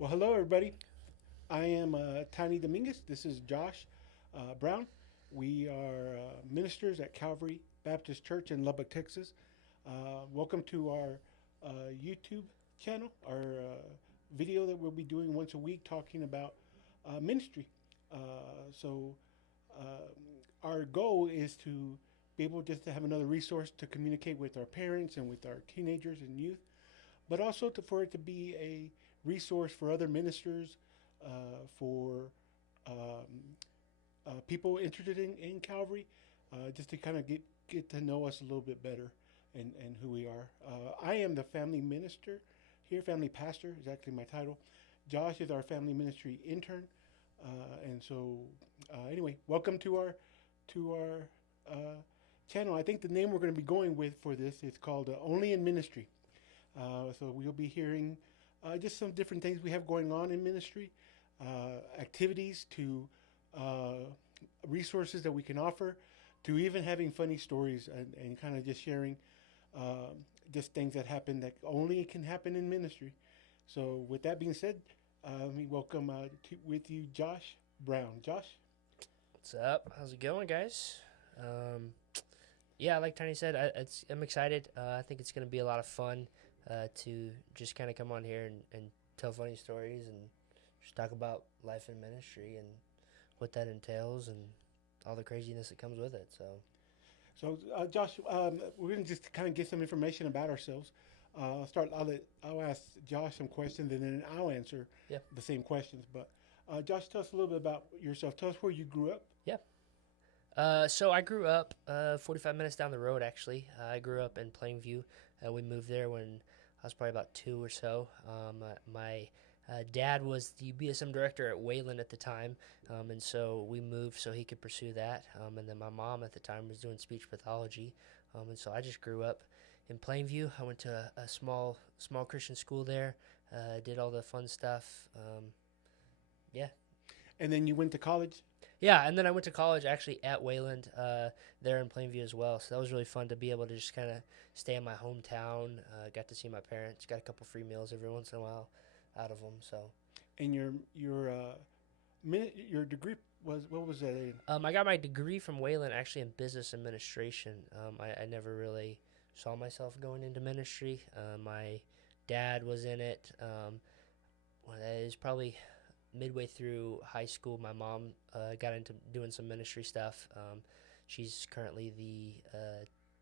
Well, hello, everybody. I am Tiny Dominguez. This is Josh Brown. We are ministers at Calvary Baptist Church in Lubbock, Texas. Welcome to our YouTube channel, our video that we'll be doing once a week talking about ministry. So, our goal is to be able just to have another resource to communicate with our parents and with our teenagers and youth, but also for it to be a resource for other ministers, for um, people interested in Calvary, just to kind of get to know us a little bit better and who we are. I am the family minister here, family pastor is actually my title. Josh is our family ministry intern, and so anyway, welcome to our channel. I think the name we're going to be going with for this is called Only in Ministry. So we'll be hearing just some different things we have going on in ministry, activities to uh, resources that we can offer, to even having funny stories and kind of just sharing just things that happen that only can happen in ministry. So with that being said, we welcome with you Josh Brown. Josh? What's up? How's it going, guys? Um, yeah, like Tony said, I'm excited. I think it's going to be a lot of fun to just kind of come on here and tell funny stories and just talk about life and ministry and what that entails and all the craziness that comes with it. So, So, Josh, we're going to just kind of get some information about ourselves. I'll ask Josh some questions, and then I'll answer yeah, the same questions. But Josh, tell us a little bit about yourself. Tell us where you grew up. yeah. So I grew up 45 minutes down the road, actually. I grew up in Plainview. We moved there when I was probably about two or so. My dad was the BSM director at Wayland at the time, and so we moved so he could pursue that. And then my mom at the time was doing speech pathology, and so I just grew up in Plainview. I went to a small Christian school there, did all the fun stuff. Yeah, And then you went to college. yeah, and then I went to college actually at Wayland, there in Plainview as well. So that was really fun to be able to just kind of stay in my hometown. Got to see my parents. Got a couple free meals every once in a while out of them. So And your degree was, what was that in? I got my degree from Wayland actually in business administration. I never really saw myself going into ministry. My dad was in it. Well, that is probably midway through high school. My mom got into doing some ministry stuff. She's currently the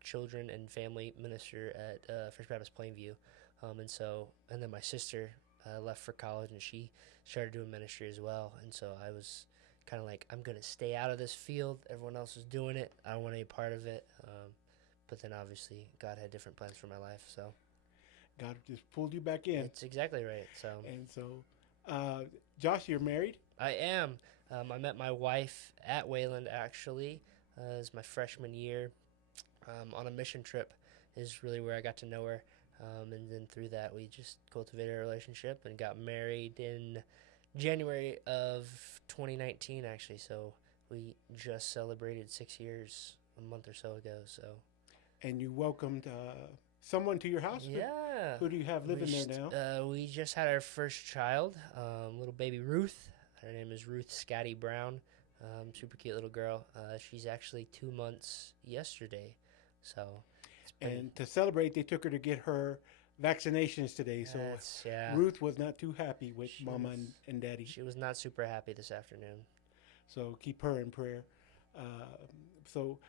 children and family minister at First Baptist Plainview. And then my sister left for college and she started doing ministry as well. And so I was kind of like, I'm going to stay out of this field. Everyone else is doing it. I don't want any part of it. But then obviously God had different plans for my life. So God just pulled you back in. it's exactly right. So And so, Josh, you're married. I am. I met my wife at Wayland actually. It was my freshman year. On a mission trip is really where I got to know her. And then through that, we just cultivated a relationship and got married in January of 2019, actually. So we just celebrated 6 years a month or so ago. So And you welcomed someone to your house. yeah, Who do you have living there now? we just had our first child, little baby Ruth. Her name is Ruth Scotty Brown. Super cute little girl. She's actually 2 months yesterday. So it's pretty. And to celebrate, they took her to get her vaccinations today. So Yeah. Ruth was not too happy with She Mama was, and Daddy. she was not super happy this afternoon. So keep her in prayer. So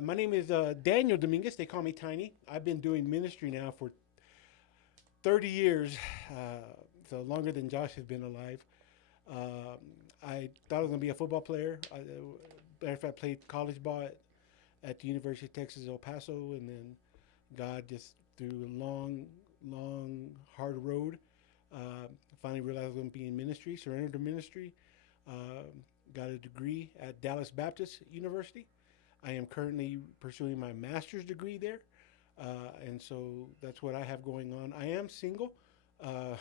my name is Daniel Dominguez. They call me Tiny. I've been doing ministry now for 30 years, so longer than Josh has been alive. I thought I was going to be a football player. Matter of fact, I played college ball at the University of Texas, El Paso, and then God just through a long, hard road, finally realized I was going to be in ministry, surrendered to ministry, uh, got a degree at Dallas Baptist University. I am currently pursuing my master's degree there, and so that's what I have going on. I am single, uh,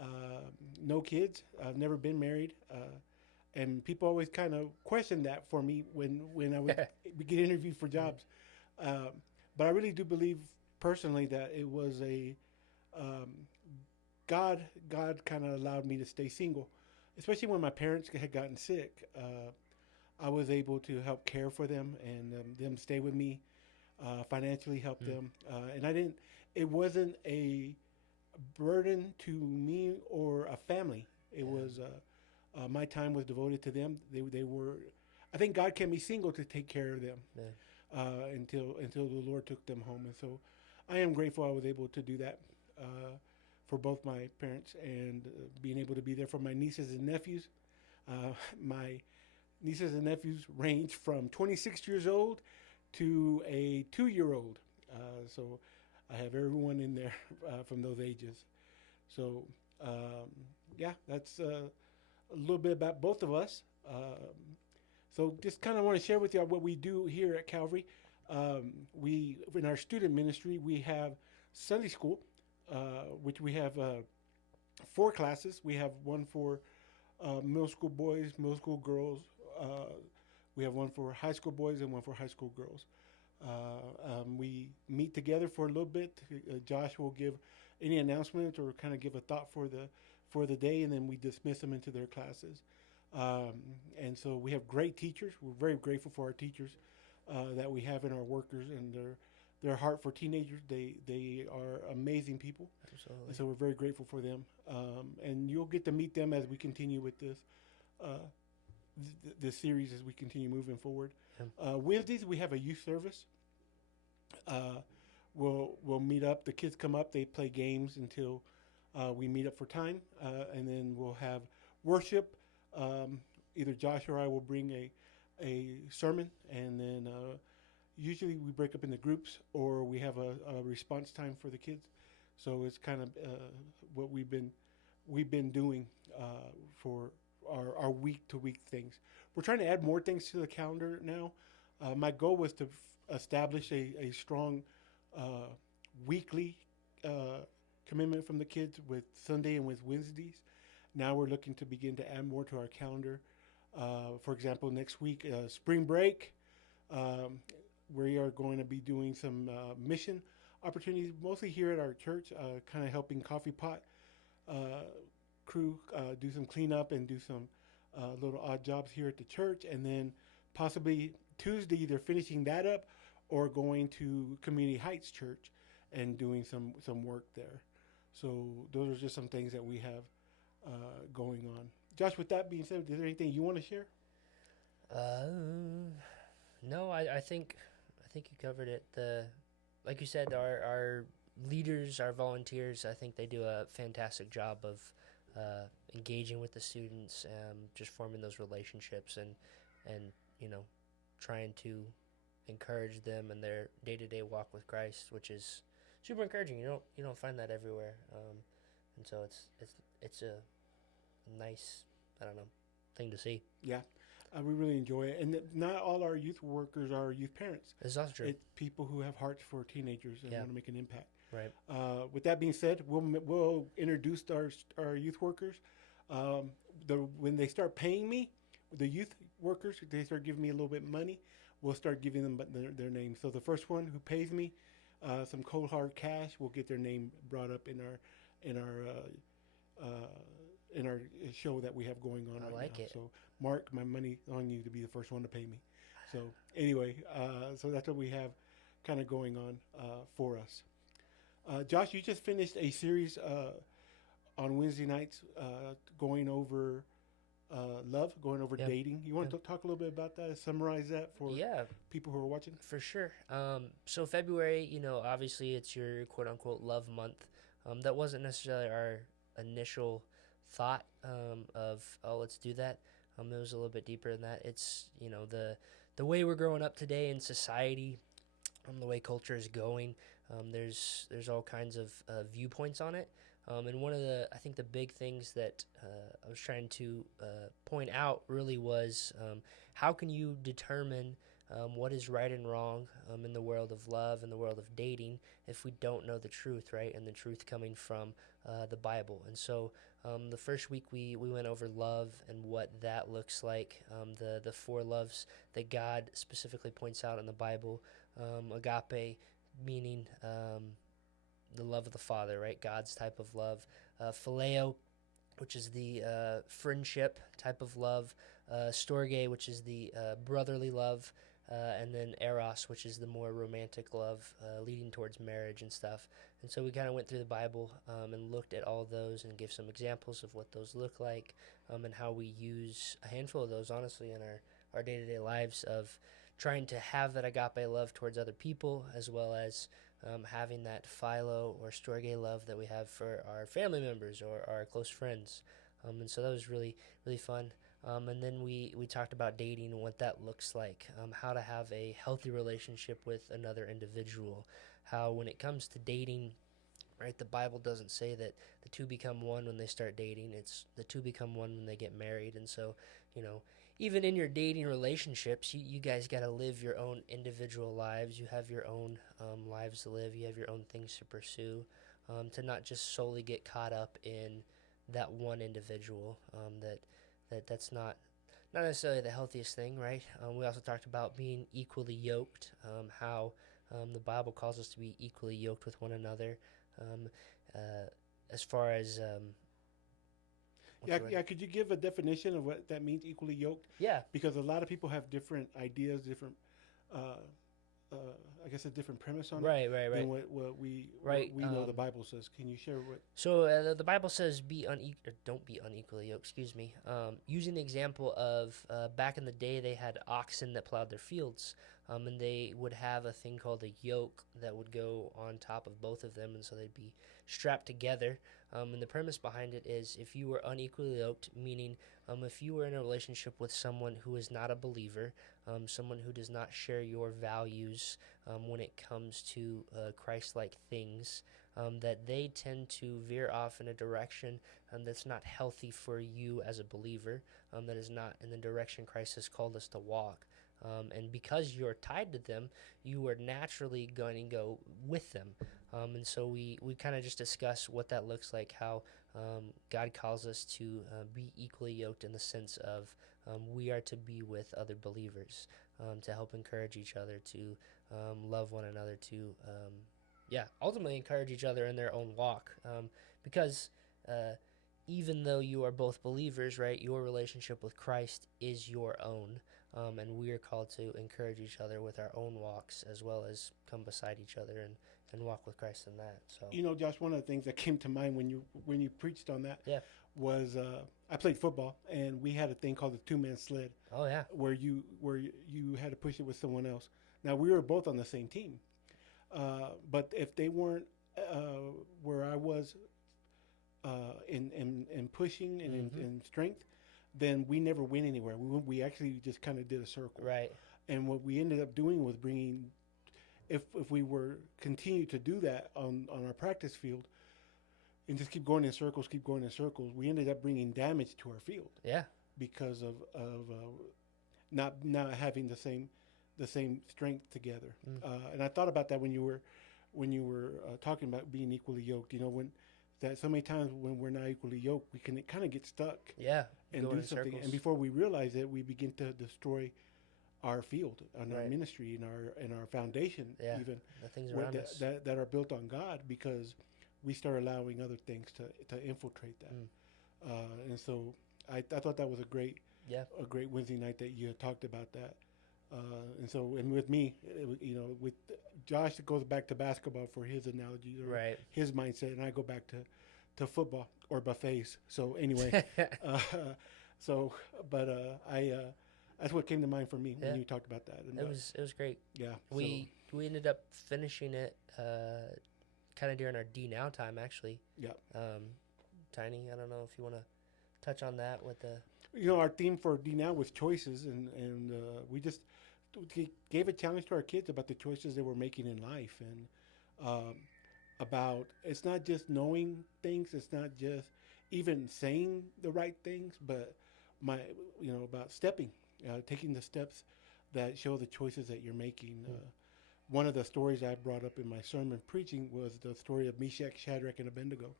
uh, no kids. I've never been married, and people always kind of question that for me when I would get interviewed for jobs. But I really do believe personally that it was a um, God kind of allowed me to stay single, especially when my parents had gotten sick. I was able to help care for them and them stay with me, financially help Mm. them, and I didn't. It wasn't a burden to me or a family. It Yeah. was my time was devoted to them. They were. I think God kept me single to take care of them Yeah. until the Lord took them home, and so I am grateful I was able to do that for both my parents and being able to be there for my nieces and nephews. My nieces and nephews range from 26 years old to a 2 year old. So I have everyone in there from those ages. So yeah, that's a little bit about both of us. So just kind of want to share with you what we do here at Calvary. We in our student ministry we have Sunday school, which we have 4 classes. We have one for middle school boys, middle school girls. We have one for high school boys and one for high school girls. We meet together for a little bit. Josh will give any announcements or kind of give a thought for the day, and then we dismiss them into their classes. Um, and so we have great teachers. We're very grateful for our teachers that we have in our workers and their heart for teenagers. They are amazing people, Absolutely. and so we're very grateful for them. And you'll get to meet them as we continue with uh, this series as we continue moving forward. Yeah. Wednesdays we have a youth service. Uh, we'll meet up. The kids come up. They play games until we meet up for time, and then we'll have worship. Um, Either Josh or I will bring a sermon, and then usually we break up into groups, or we have a response time for the kids. So it's kind of what we've been doing for our week to week things. We're trying to add more things to the calendar now. My goal was to establish a strong uh, weekly uh, commitment from the kids with Sunday and with Wednesdays. Now we're looking to begin to add more to our calendar. For example, next week, spring break, um, we are going to be doing some mission opportunities, mostly here at our church, kind of helping Coffee Pot uh, crew do some cleanup and do some little odd jobs here at the church, and then possibly Tuesday either finishing that up or going to Community Heights Church and doing some work there. So those are just some things that we have going on. Josh, with that being said, is there anything you want to share? Uh, no, I think you covered it. Like you said, our leaders, our volunteers, I think they do a fantastic job of engaging with the students, just forming those relationships, and you know, trying to encourage them in their day to day walk with Christ, which is super encouraging. You don't find that everywhere, and so it's a nice, I don't know, thing to see. Yeah, we really enjoy it, and not all our youth workers are youth parents. It's also true, It's people who have hearts for teenagers and Yeah. want to make an impact. right? With that being said, we'll introduce our youth workers. Um, when they start paying me, the youth workers, they start giving me a little bit of money. We'll start giving them their name. So the first one who pays me some cold hard cash will get their name brought up in our in our show that we have going on I right like now. it. So Mark, my money on you to be the first one to pay me. So anyway, so that's what we have kind of going on for us. Josh, you just finished a series on Wednesday nights going over love, going over Yeah. dating. You want Yeah. to talk a little bit about that, summarize that for Yeah, people who are watching? for sure. So February, obviously it's your quote unquote love month. That wasn't necessarily our initial thought of, oh, let's do that. It was a little bit deeper than that. It's the way we're growing up today in society, the way culture is going. There's all kinds of viewpoints on it. And one of I think the big things that I was trying to point out really was, how can you determine what is right and wrong in the world of love, in the world of dating, if we don't know the truth, right? And the truth coming from the Bible. And so the first week we went over love and what that looks like, the 4 loves that God specifically points out in the Bible. Agape, meaning the love of the Father, right? God's type of love. Phileo, which is the friendship type of love. Storge, which is the brotherly love. And then Eros, which is the more romantic love, leading towards marriage and stuff. And so we kind of went through the Bible and looked at all of those and gave some examples of what those look like, and how we use a handful of those, honestly, in our day-to-day lives of trying to have that agape love towards other people, as well as having that philo or storge love that we have for our family members or our close friends. And so that was really, really fun. And then we talked about dating and what that looks like, how to have a healthy relationship with another individual, how when it comes to dating, right, the Bible doesn't say that the two become one when they start dating. It's the two become one when they get married. And so, even in your dating relationships, you guys got to live your own individual lives. You have your own lives to live. You have your own things to pursue, to not just solely get caught up in that one individual. That's not necessarily the healthiest thing, right? We also talked about being equally yoked, how the Bible calls us to be equally yoked with one another. As far as could you give a definition of what that means, equally yoked? Yeah, Because a lot of people have different ideas, different, I guess, a different premise on it right. than what we know the Bible says. Can you share what? So the Bible says don't be unequally yoked. Excuse me. Using the example of back in the day, they had oxen that plowed their fields, and they would have a thing called a yoke that would go on top of both of them, and so they'd be strapped together. And the premise behind it is if you were unequally yoked, meaning if you were in a relationship with someone who is not a believer, someone who does not share your values when it comes to Christ-like things, that they tend to veer off in a direction that's not healthy for you as a believer, that is not in the direction Christ has called us to walk. And because you're tied to them, you are naturally going to go with them. And so we kind of just discuss what that looks like, how God calls us to be equally yoked in the sense of we are to be with other believers, to help encourage each other, to love one another, to ultimately encourage each other in their own walk. Because even though you are both believers, right, your relationship with Christ is your own. And we are called to encourage each other with our own walks, as well as come beside each other and walk with Christ in that. So Josh, one of the things that came to mind when you preached on that yeah. was I played football, and we had a thing called the two-man sled. Oh yeah. Where you had to push it with someone else. Now we were both on the same team, but if they weren't where I was in pushing and in strength, then we never went anywhere. We actually just kind of did a circle. Right. And what we ended up doing was bringing, if we were continue to do that on our practice field, and just keep going in circles, we ended up bringing damage to our field. Yeah. Because of not having the same strength together. And I thought about that when you were talking about being equally yoked. That so many times when we're not equally yoked, we can kind of get stuck. Yeah. And do something, circles. and before we realize it, we begin to destroy our field and our ministry and our foundation, even the things around us that are built on God, because we start allowing other things to infiltrate that. And so I thought that was a great Wednesday night that you had talked about that. And with me, with Josh, it goes back to basketball for his analogies or his mindset, and I go back to football or buffets. So anyway, that's what came to mind for me when you talked about that. And it was great. Yeah, we ended up finishing it kind of during our D Now time, actually. Yeah. Tiny, I don't know if you want to touch on that with the. Our theme for D Now was choices, and we just gave a challenge to our kids about the choices they were making in life, and about it's not just knowing things, it's not just even saying the right things, but about stepping, taking the steps that show the choices that you're making. One of the stories I brought up in my sermon preaching was the story of Meshach, Shadrach, and Abednego.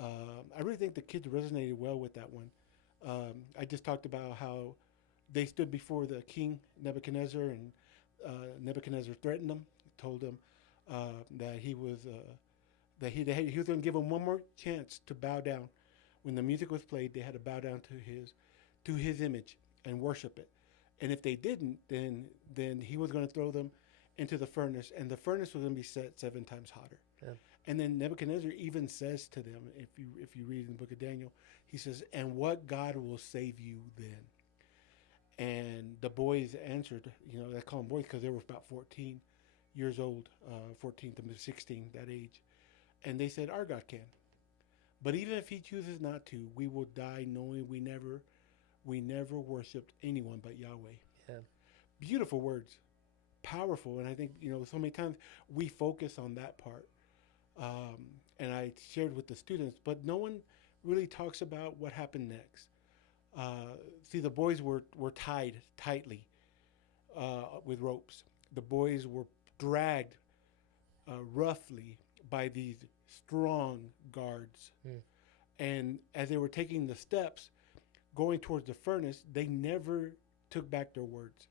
I really think the kids resonated well with that one. I just talked about how they stood before the king Nebuchadnezzar, and Nebuchadnezzar threatened them, told them that he was That he was going to give them one more chance to bow down. When the music was played, they had to bow down to his image and worship it. And if they didn't, then he was going to throw them into the furnace, and the furnace was going to be set 7 times hotter. Yeah. And then Nebuchadnezzar even says to them, if you read in the book of Daniel, he says, "And what God will save you then?" And the boys answered, they call them boys because they were about 14 years old, 14 to 16, that age. And they said, "Our God can. But even if he chooses not to, we will die knowing we never worshipped anyone but Yahweh." Yeah. Beautiful words, powerful. And I think, so many times we focus on that part. And I shared with the students, but no one really talks about what happened next. See, the boys were tied tightly with ropes. The boys were dragged roughly by these strong guards. Mm. And as they were taking the steps, going towards the furnace, they never took back their words.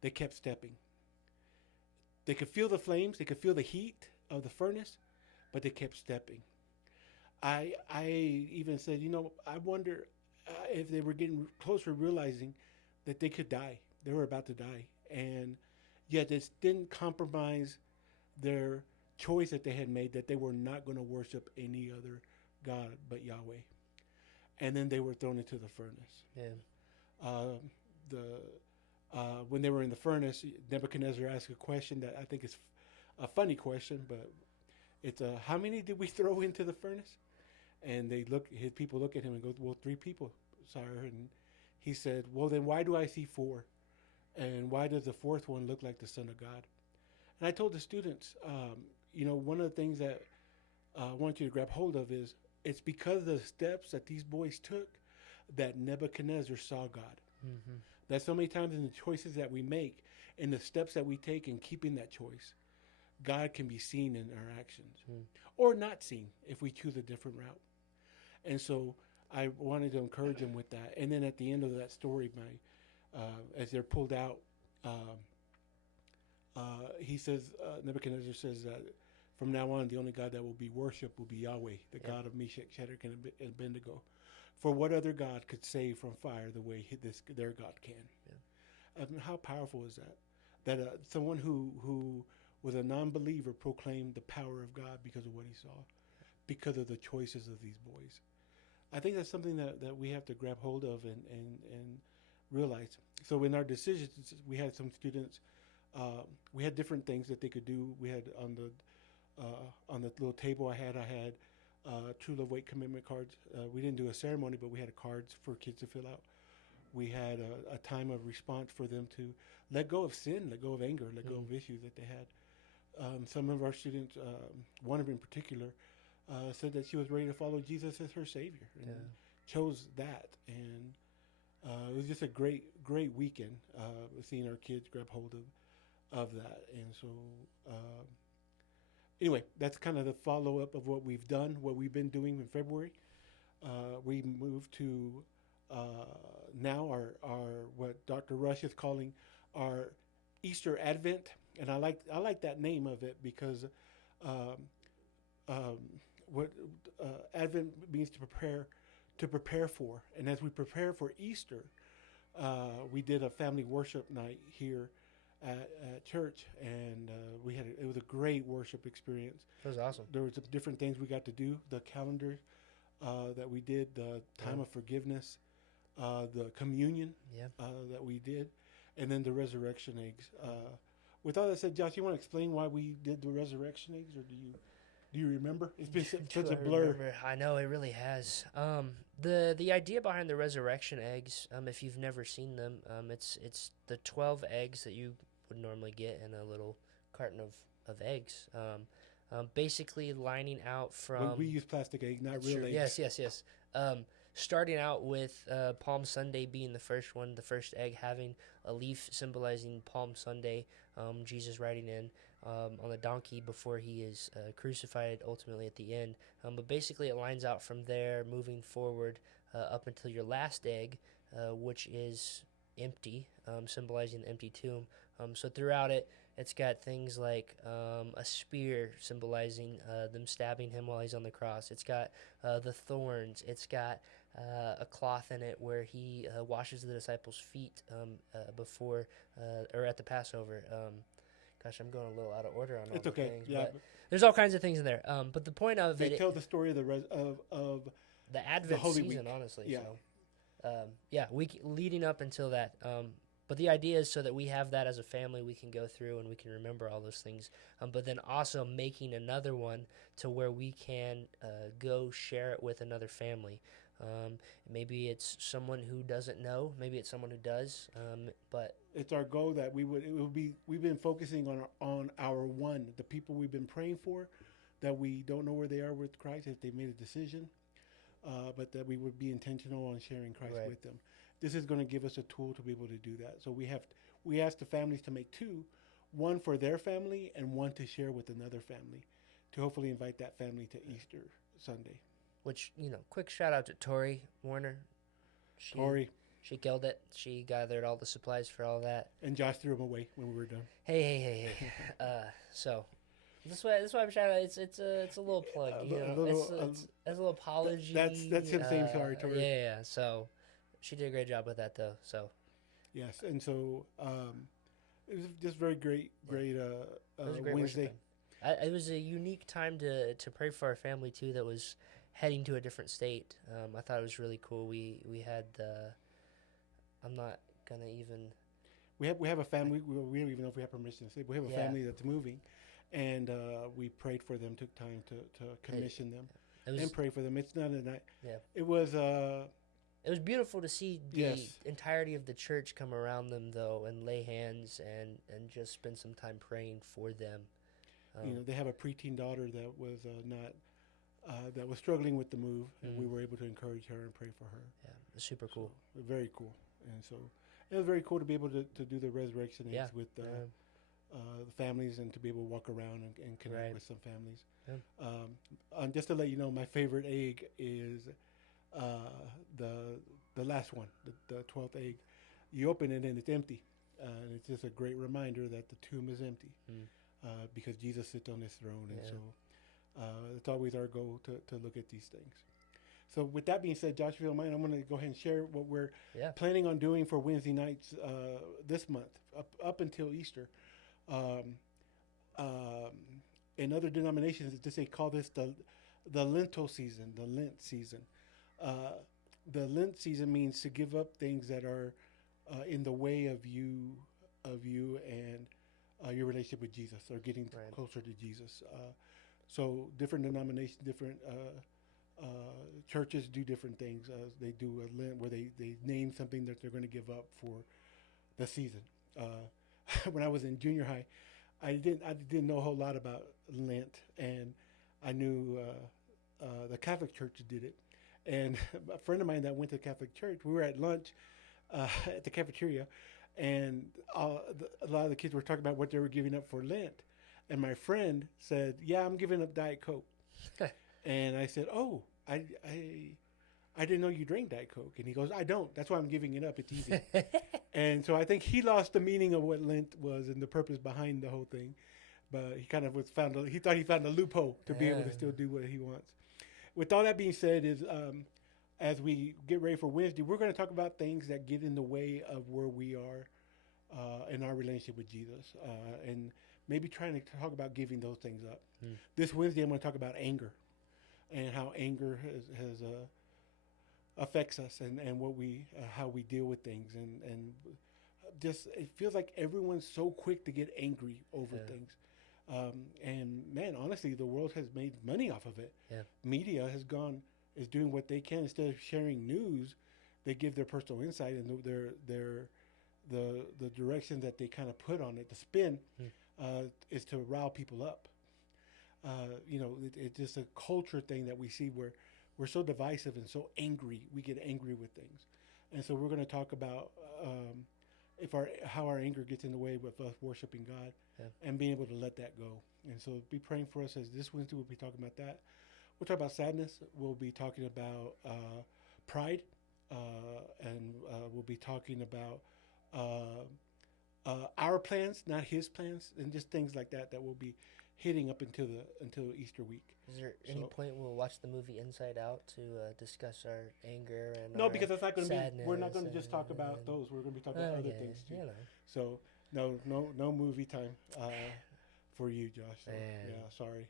They kept stepping. They could feel the flames. They could feel the heat of the furnace, but they kept stepping. I even said, I wonder if they were getting closer, realizing that they could die. They were about to die. And yet this didn't compromise their choice that they had made, that they were not going to worship any other God but Yahweh. And then they were thrown into the furnace. Yeah. When they were in the furnace, Nebuchadnezzar asked a question that I think is a funny question, but it's how many did we throw into the furnace? And his people look at him and go, "Well, 3 people, sire." And he said, "Well, then why do I see 4? And why does the 4th one look like the Son of God?" And I told the students, one of the things that I want you to grab hold of is it's because of the steps that these boys took that Nebuchadnezzar saw God. Mm-hmm. That so many times in the choices that we make, in the steps that we take in keeping that choice, God can be seen in our actions or not seen if we choose a different route. And so I wanted to encourage them with that. And then at the end of that story, as they're pulled out, he says, Nebuchadnezzar says that from now on, the only God that will be worshipped will be Yahweh, the God of Meshach, Shadrach, and Abednego. For what other God could save from fire the way their God can? Yeah. How powerful is that? That someone who was a non-believer proclaimed the power of God because of what he saw, because of the choices of these boys. I think that's something that we have to grab hold of and realize. So in our decisions, we had some students, we had different things that they could do. We had on the little table I had True Love Weight commitment cards. We didn't do a ceremony, but we had cards for kids to fill out. We had a time of response for them to let go of sin, let go of anger, let go of issues that they had. Some of our students, one of them in particular, said that she was ready to follow Jesus as her Savior and chose that. And it was just a great weekend seeing our kids grab hold of that. And so anyway, that's kind of the follow-up of what we've done, what we've been doing in February. We moved to now our what Dr. Rush is calling our Easter Advent, and I like that name of it because what Advent means to prepare for, and as we prepare for Easter, we did a family worship night here at church, and it was a great worship experience. It was awesome. There was different things we got to do. The calendar that we did, the time of forgiveness, the communion that we did, and then the resurrection eggs. With all that said, Josh, you want to explain why we did the resurrection eggs, or do you remember? It's been such a blur. I know, it really has. The idea behind the resurrection eggs, if you've never seen them, it's the 12 eggs that you would normally get in a little carton of eggs. Basically lining out from... we use plastic egg, not real eggs. Yes. Starting out with Palm Sunday being the first one, the first egg having a leaf symbolizing Palm Sunday, Jesus riding in on the donkey before he is crucified ultimately at the end. But basically it lines out from there, moving forward up until your last egg, which is empty, symbolizing the empty tomb. So throughout it, It's got things like a spear symbolizing them stabbing him while he's on the cross. It's got the thorns. It's got a cloth in it where he washes the disciples' feet before or at the Passover. Gosh, I'm going a little out of order on all It's the okay. things. Yeah, But there's all kinds of things in there. But the point of they it, tell the story of of the Advent Holy season, Week. honestly. Yeah. So, week leading up until that. But the idea is so that we have that as a family, we can go through and we can remember all those things. But then also making another one to where we can go share it with another family. Maybe it's someone who doesn't know. Maybe it's someone who does. But it's our goal that we've been focusing on our one, the people we've been praying for, that we don't know where they are with Christ, if they made a decision, but that we would be intentional on sharing Christ Right. with them. This is going to give us a tool to be able to do that. So we asked the families to make two, one for their family and one to share with another family, to hopefully invite that family to Easter Sunday. which, quick shout out to Tori Warner. Tori She killed it. She gathered all the supplies for all that. and Josh threw them away when we were done. Hey. So this way I'm shouting out. It's a little plug. It's a little apology. That's him saying sorry, Tori. Yeah. So she did a great job with that though. So Yes, and so it was just very great it was a great Wednesday. worshiping. It was a unique time to pray for our family too. That was heading to a different state. I thought it was really cool. We had I'm not gonna even. We have a family. We don't even know if we have permission to say. But we have a Yeah. family that's moving, and we prayed for them. Took time to commission them It was and pray for them. It's not a night. Yeah. It was. It was beautiful to see the Yes. entirety of the church come around them though and lay hands and just spend some time praying for them. They have a preteen daughter that was not. That was struggling with the move, and we Mhm. were able to encourage her and pray for her. Yeah, it was super cool. So, very cool, and so it was very cool to be able to do the resurrection Yeah. eggs with Yeah. the families and to be able to walk around and connect Right. with some families. Yeah. Just to let you know, my favorite egg is the last one, the 12th egg. You open it and it's empty, and it's just a great reminder that the tomb is empty because Jesus sits on his throne, and Yeah. so it's always our goal to look at these things. So with that being said, Josh, if you don't mind, I'm going to go ahead and share what we're Yeah. planning on doing for Wednesday nights this month, up until Easter. In other denominations, they call this the lentil season, the Lent season. The Lent season means to give up things that are in the way of you and your relationship with Jesus, or getting Right. closer to Jesus. So different denominations, different churches do different things. They do a Lent where they name something that they're going to give up for the season. When I was in junior high, I didn't know a whole lot about Lent, and I knew the Catholic Church did it. And a friend of mine that went to Catholic Church, we were at lunch at the cafeteria, and a lot of the kids were talking about what they were giving up for Lent. And my friend said, "Yeah, I'm giving up Diet Coke." And I said, "Oh, I didn't know you drank Diet Coke." And he goes, "I don't. That's why I'm giving it up. It's easy." And so I think he lost the meaning of what Lent was and the purpose behind the whole thing. But he kind of he thought he found a loophole to be able to still do what he wants. With all that being said, as we get ready for Wednesday, we're going to talk about things that get in the way of where we are in our relationship with Jesus, and maybe trying to talk about giving those things up. This Wednesday, I'm going to talk about anger and how anger has affects us, and what how we deal with things, and just it feels like everyone's so quick to get angry over things. And man, honestly, the world has made money off of it. Yeah. Media is doing what they can. Instead of sharing news, they give their personal insight and the direction that they kind of put on it. The spin is to rile people up. It's just a culture thing that we see where we're so divisive and so angry. We get angry with things, and so we're going to talk about how our anger gets in the way of us worshiping God and being able to let that go. And so be praying for us, as this Wednesday we'll be talking about that. We'll talk about sadness. We'll be talking about pride, and we'll be talking about our plans, not his plans, and just things like that that will be hitting up until Easter week. Is there any So- point we'll watch the movie Inside Out to discuss our anger and No, our because that's not going to be. We're not sadness going to just talk about and- those. We're going to be talking about other Okay, things too. you know. So no movie time for you, Josh. So, Man. yeah, sorry,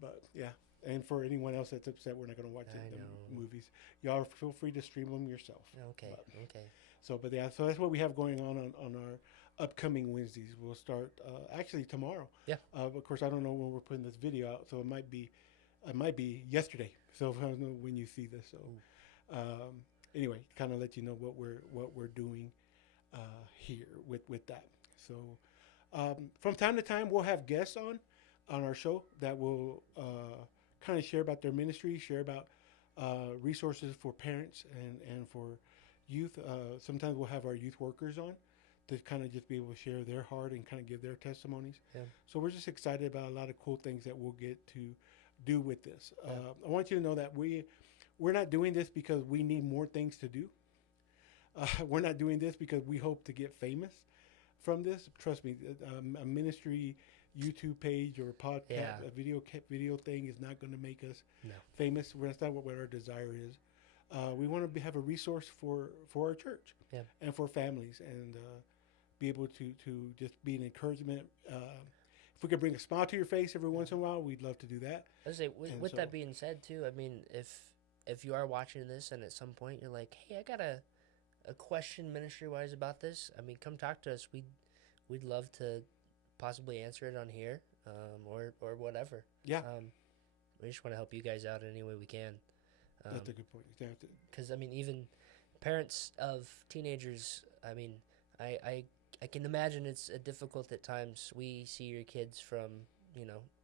but yeah. And for anyone else that's upset, we're not going to watch I the know. movies. Y'all feel free to stream them yourself. Okay, okay. So, but yeah, so that's what we have going on our upcoming Wednesdays. We'll start actually tomorrow. Yeah. Of course, I don't know when we're putting this video out, so it might be yesterday. So I don't know when you see this. So, anyway, kind of let you know what we're doing here with that. So, from time to time, we'll have guests on our show that will kind of share about their ministry, share about resources for parents and for youth. Sometimes we'll have our youth workers on to kind of just be able to share their heart and kind of give their testimonies. Yeah. So we're just excited about a lot of cool things that we'll get to do with this. Yeah. I want you to know that we're not doing this because we need more things to do. We're not doing this because we hope to get famous from this. Trust me, a ministry YouTube page or podcast, Yeah. a video thing is not going to make us No. famous. That's not what our desire is. We want to have a resource for our church Yeah. and for families, and be able to just be an encouragement. If we could bring a smile to your face every once in a while, we'd love to do that. I was say, And with so- that being said, too, I mean, if you are watching this and at some point you're like, hey, I got a question ministry wise about this, I mean, come talk to us. We'd love to possibly answer it on here, or whatever. Yeah, We just want to help you guys out any way we can. that's a good point. Exactly. Because I mean, even parents of teenagers, I mean, I can imagine it's difficult at times. We see your kids from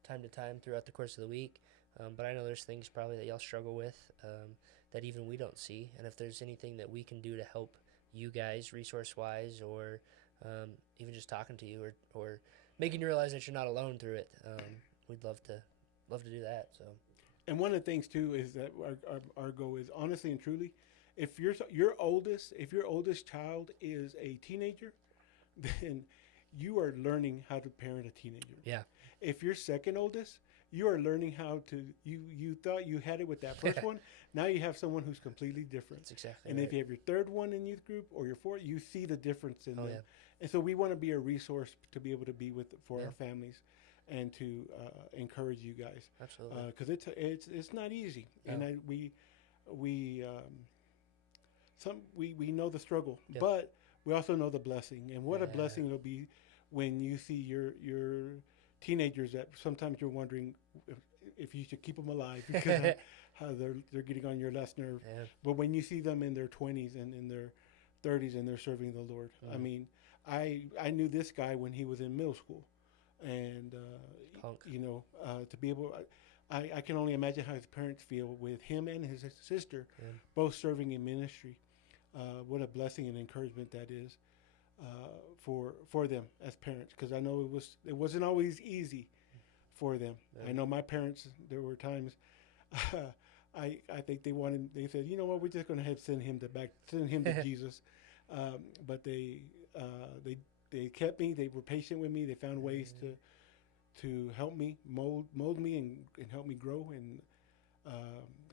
time to time throughout the course of the week, but I know there's things probably that y'all struggle with that even we don't see. And if there's anything that we can do to help you guys resource wise, or even just talking to you, or making you realize that you're not alone through it, we'd love to do that. So. And one of the things too is that our goal is honestly and truly, if your oldest child is a teenager, then you are learning how to parent a teenager. Yeah. If you're second oldest, you are learning how to you thought you had it with that first one. Now you have someone who's completely different. That's exactly And right. if you have your third one in youth group or your fourth, you see the difference in Oh, them. yeah. And so we want to be a resource to be able to be for Yeah. our families and to encourage you guys. Absolutely. Because it's not easy, No. and we know the struggle, Yeah. but we also know the blessing, and what a Yeah. blessing it'll be when you see your teenagers that sometimes you're wondering if you should keep them alive because how they're getting on your last nerve. Yeah. But when you see them in their 20s and in their 30s and they're serving the Lord, I Mhm. mean, I knew this guy when he was in middle school, and Punk. to be able, I can only imagine how his parents feel with him and his sister Yeah. both serving in ministry. What a blessing and encouragement that is for them as parents, because I know it wasn't always easy for them. Yeah. I know my parents. There were times I think they said, you know what, we're just going to send him to Jesus, but they kept me. They were patient with me. They found ways to help me mold me and help me grow, and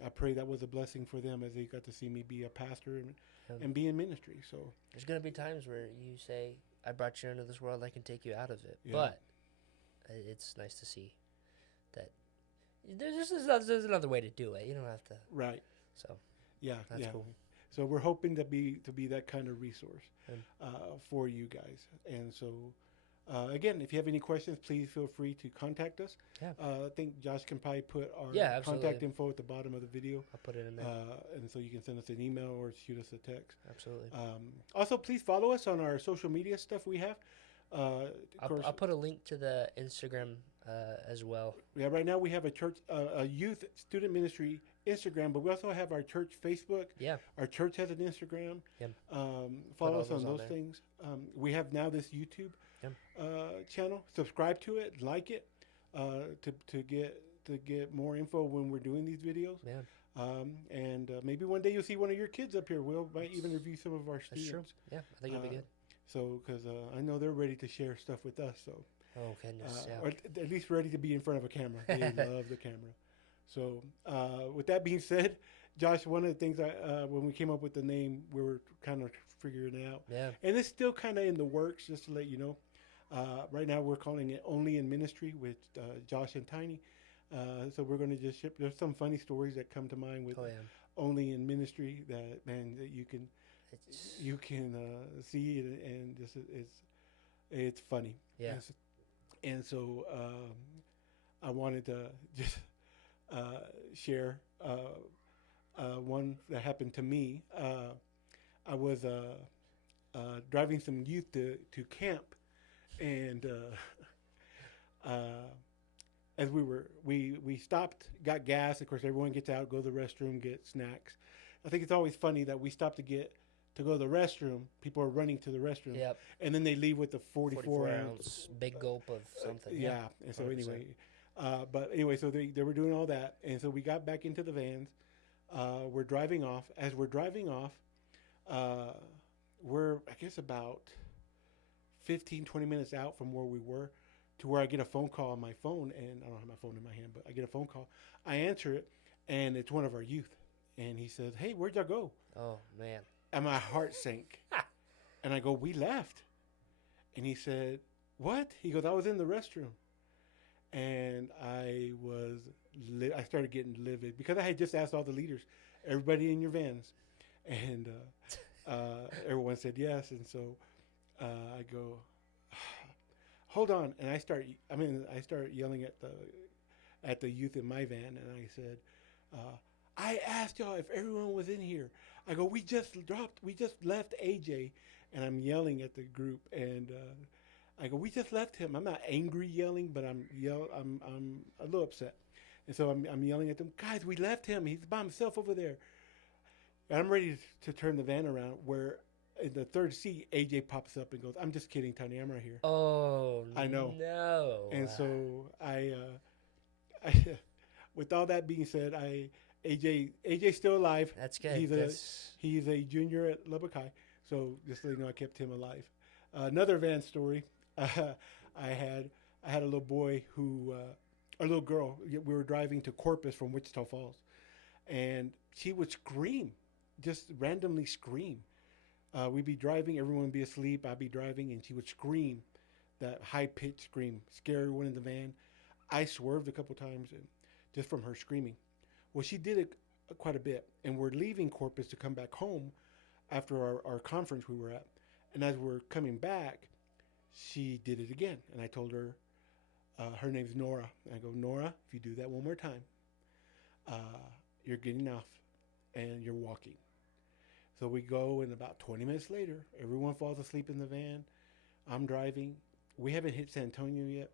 I pray that was a blessing for them as they got to see me be a pastor and be in ministry. So There's going to be times where you say, I brought you into this world, I can take you out of it. Yeah. But it's nice to see that there's another way to do it. You don't have to. right, So yeah, that's yeah. cool. So we're hoping to be that kind of resource Good. for you guys. And so again, if you have any questions, please feel free to contact us. Yeah. I think Josh can probably put our Yeah, contact absolutely. info at the bottom of the video. I'll put it in there. And so you can send us an email or shoot us a text. Absolutely. Also, please follow us on our social media stuff we have. Of course, I'll put a link to the Instagram as well. yeah, right now we have a church, a youth student ministry Instagram, but we also have our church Facebook. Yeah. Our church has an Instagram. Yep. Follow all us on those on those there. things. We have now this YouTube Yep. channel. Subscribe to it, like it, to get more info when we're doing these videos. Yeah. And maybe one day you'll see one of your kids up here. We'll might even review some of our That's students. true. Yeah. I think it'll be good. So, because I know they're ready to share stuff with us. So, Oh goodness, or yeah. at least ready to be in front of a camera. They love the camera. So, with that being said, Josh, one of the things when we came up with the name, we were kind of figuring it out, Yeah. and it's still kind of in the works. Just to let you know, right now we're calling it Only in Ministry with Josh and Tiny. So we're going to just ship. There's some funny stories that come to mind with Oh yeah. Only in Ministry that man that It's you can see it, and just it's funny. yeah. And so I wanted to just share one that happened to me. I was driving some youth to camp, and as we stopped, got gas. Of course, everyone gets out, go to the restroom, get snacks. I think it's always funny that we stop to go to the restroom. People are running to the restroom, Yep. and then they leave with the 44 ounce big gulp of something. yeah. And so 100%. anyway, but anyway, so they were doing all that, and so we got back into the vans. We're driving off. As we're driving off, we're I guess about 15, 20 minutes out from where we were, to where I get a phone call on my phone, and I don't have my phone in my hand, but I get a phone call. I answer it, and it's one of our youth, and he says, "Hey, where'd y'all go?" Oh man. And my heart sank, and I go, "We left," and he said, "What?" He goes, "I was in the restroom." And I started getting livid because I had just asked all the leaders, everybody in your vans, and everyone said yes. And so I go, hold on, and I start yelling at the youth in my van, and I said, I asked y'all if everyone was in here. I go, we just left AJ, and I'm yelling at the group, and I go, we just left him. I'm not angry yelling, but I'm a little upset. And so I'm yelling at them, guys, we left him. He's by himself over there. And I'm ready to turn the van around, where in the third seat, AJ pops up and goes, I'm just kidding, Tony. I'm right here. Oh I know. No. And so I with all that being said, AJ's still alive. That's good. He's a junior at Lubbock High. So just so you know, I kept him alive. Another van story. I had a little boy a little girl. We were driving to Corpus from Wichita Falls, and she would scream, just randomly scream. We'd be driving, everyone would be asleep. I'd be driving, and she would scream, that high pitched scream, scare everyone in the van. I swerved a couple times, and just from her screaming. Well, she did it quite a bit, and we're leaving Corpus to come back home after our conference we were at, and as we're coming back, she did it again. And I told her, her name's Nora. And I go, Nora, if you do that one more time, you're getting off and you're walking. So we go, and about 20 minutes later, everyone falls asleep in the van. I'm driving. We haven't hit San Antonio yet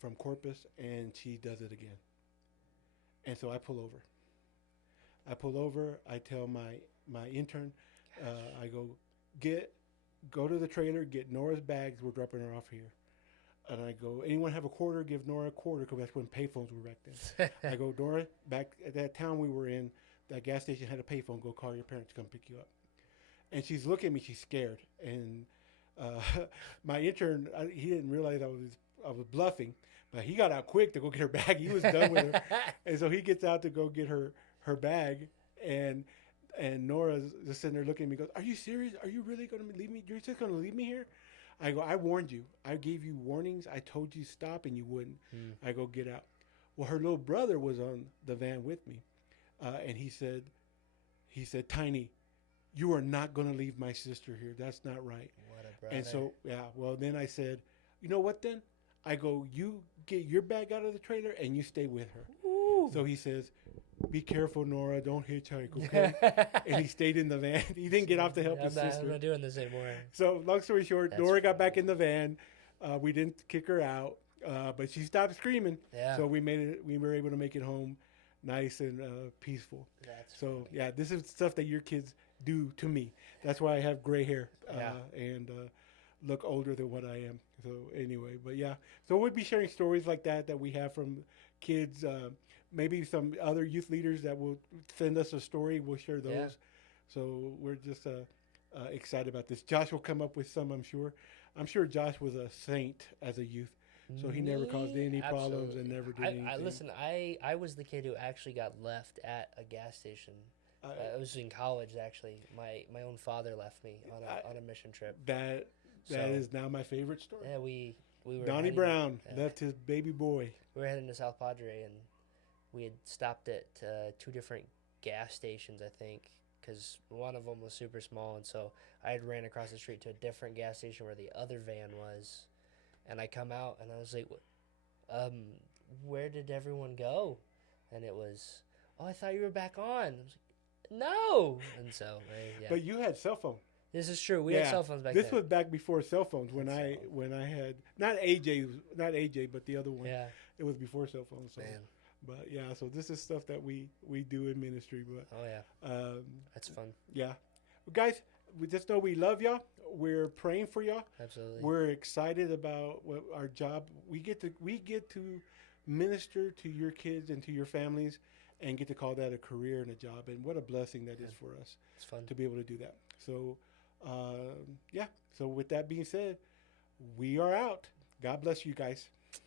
from Corpus, and she does it again. And so I pull over. I tell my intern, I go, go to the trailer, get Nora's bags. We're dropping her off here. And I go, anyone have a quarter? Give Nora a quarter, because that's when payphones were back then. I go, Nora, back at that town we were in, that gas station had a payphone. Go call your parents to come pick you up. And she's looking at me. She's scared. And my intern, he didn't realize I was bluffing, but he got out quick to go get her bag. He was done with her. And so he gets out to go get her bag. And Nora's just sitting there looking at me, goes, are you serious? Are you really going to leave me? You're just going to leave me here? I go, I warned you. I gave you warnings. I told you stop, and you wouldn't. I go, get out. Well, her little brother was on the van with me. And he said, Tiny, you are not going to leave my sister here. That's not right. What a brother. And so, yeah, well, then I said, you know what then? I go, you get your bag out of the trailer and you stay with her. Ooh. So he says, be careful, Nora. Don't hitchhike, okay? And he stayed in the van. He didn't get off to help his sister. I'm not doing this anymore. So long story short, That's Nora got funny. back in the van. We didn't kick her out, but she stopped screaming. Yeah. So we were able to make it home nice and peaceful. That's So funny. yeah, this is stuff that your kids do to me. That's why I have gray hair and look older than what I am. So anyway, but yeah, so we'll be sharing stories like that we have from kids. Maybe some other youth leaders that will send us a story. We'll share those. Yeah. So we're just excited about this. Josh will come up with some, I'm sure. I'm sure Josh was a saint as a youth, so he never caused any problems and never did anything. Listen, I was the kid who actually got left at a gas station. I was in college, actually. My own father left me on a mission trip. That is now my favorite story. Yeah, we were Donnie Brown left his baby boy. We were heading to South Padre, and we had stopped at 2 different gas stations, I think, because one of them was super small, and so I had ran across the street to a different gas station where the other van was, and I come out, and I was like, where did everyone go? And it was, oh, I thought you were back on. I was like, no! And so, yeah. But you had cell phone. This is true. We had cell phones back then. then. This was back before cell phones when I had not AJ, but the other one. Yeah. It was before cell phones. So. Man. But yeah, so this is stuff that we do in ministry. But oh yeah, that's fun. Yeah, well, guys, we just know we love y'all. We're praying for y'all. Absolutely. We're excited about our job. We get to minister to your kids and to your families, and get to call that a career and a job. And what a blessing that is for us. It's fun to be able to do that. So, yeah. So with that being said, we are out. God bless you guys.